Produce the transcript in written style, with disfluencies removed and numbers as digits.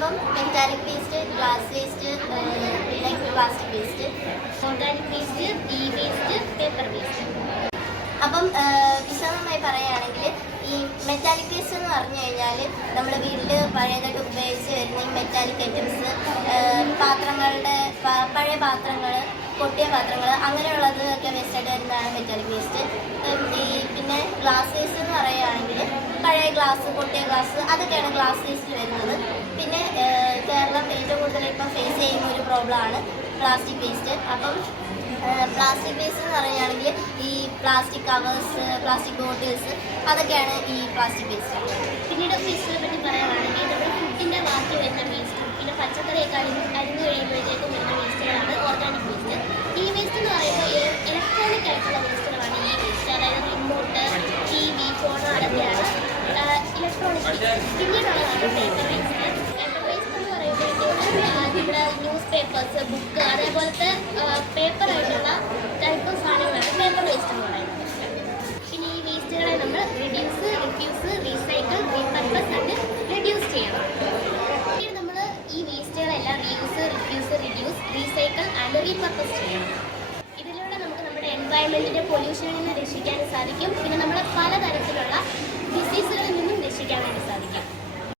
അപ്പം metallic waste, glass waste, പിന്നെ plastic waste, organic waste, E waste, paper waste. അപ്പം വിശദമായി പറയുകയാണെങ്കിൽ ഈ മെറ്റാലിക് വേസ്റ്റ് എന്ന് പറഞ്ഞു കഴിഞ്ഞാൽ നമ്മൾ വീട്ടിൽ പഴയതായിട്ട് ഉപയോഗിച്ച് വരുന്ന ഈ മെറ്റാലിക് ഐറ്റംസ്, പാത്രങ്ങളുടെ പഴയ പാത്രങ്ങൾ, പൊട്ടിയ പാത്രങ്ങൾ, അങ്ങനെയുള്ളതൊക്കെ വേസ്റ്റായിട്ട് വരുന്നതാണ് മെറ്റാലിക് വേസ്റ്റ്. പിന്നെ ഗ്ലാസ് വേസ്റ്റ് എന്ന് പറയുകയാണെങ്കിൽ പഴയ ഗ്ലാസ്, പൊട്ടിയ ഗ്ലാസ്, അതൊക്കെയാണ് ഗ്ലാസ് വേസ്റ്റ് വരുന്നത്. പിന്നെ കേരളം ഏറ്റവും കൂടുതൽ ഇപ്പം ഫേസ് ചെയ്യുന്ന ഒരു പ്രോബ്ലമാണ് പ്ലാസ്റ്റിക് വേസ്റ്റ്. അപ്പം പ്ലാസ്റ്റിക് വേസ്റ്റ് എന്ന് പറയുകയാണെങ്കിൽ ഈ പ്ലാസ്റ്റിക് കവേഴ്സ്, പ്ലാസ്റ്റിക് ബോട്ടിൽസ്, അതൊക്കെയാണ് ഈ പ്ലാസ്റ്റിക് വേസ്റ്റ്. പിന്നീട് വേസ്റ്റിനെ പറ്റി പറയുകയാണെങ്കിൽ നമ്മുടെ ഫുഡിൻ്റെ ബാക്കി വരുന്ന വേസ്റ്റ്, പിന്നെ പച്ചക്കറിയൊക്കെ അരിഞ്ഞു കഴിയുമ്പോഴത്തേക്കും വരുന്ന വേസ്റ്റുകളാണ് ഓർഗാനിക് വേസ്റ്റ്. ഈ വേസ്റ്റ് എന്ന് പറയുമ്പോൾ ഇലക്ട്രോണിക് ആയിട്ടുള്ള വേസ്റ്റുകളാണ് ഈ വേസ്റ്റ്. അതായത് റിമോട്ട്, ടി വി, ഫോൺ, അതൊക്കെയാണ് ഇലക്ട്രോണിക്. പിന്നീടുള്ളതാണ് പേപ്പർ വേസ്റ്റ്. പേപ്പർ വേസ്റ്റ് എന്ന് പറയുമ്പോഴത്തേക്കും ഇവിടെ ന്യൂസ് പേപ്പേഴ്സ്, ബുക്ക്, അതേപോലത്തെ പേപ്പറായിട്ടുള്ള ടൈപ്പ് സാധനങ്ങളാണ് പേപ്പർ വേസ്റ്റ് എന്ന് പറയുന്നത്. പിന്നെ ഈ വേസ്റ്റുകളെ നമ്മൾ reduce, refuse, recycle, repurpose and reduce ചെയ്യണം. പിന്നീട് നമ്മൾ ഈ വേസ്റ്റുകളെല്ലാം reuse, refuse, reduce, recycle and repurpose ചെയ്യണം. ഇതിലൂടെ നമുക്ക് നമ്മുടെ എൻവയൺമെൻറ്റിൻ്റെ പൊല്യൂഷനിൽ നിന്ന് രക്ഷിക്കാനും സാധിക്കും. പിന്നെ നമ്മളെ പലതരത്തിലുള്ള ഡിസീസുകളിൽ നിന്നും രക്ഷിക്കാൻ വേണ്ടി സാധിക്കും.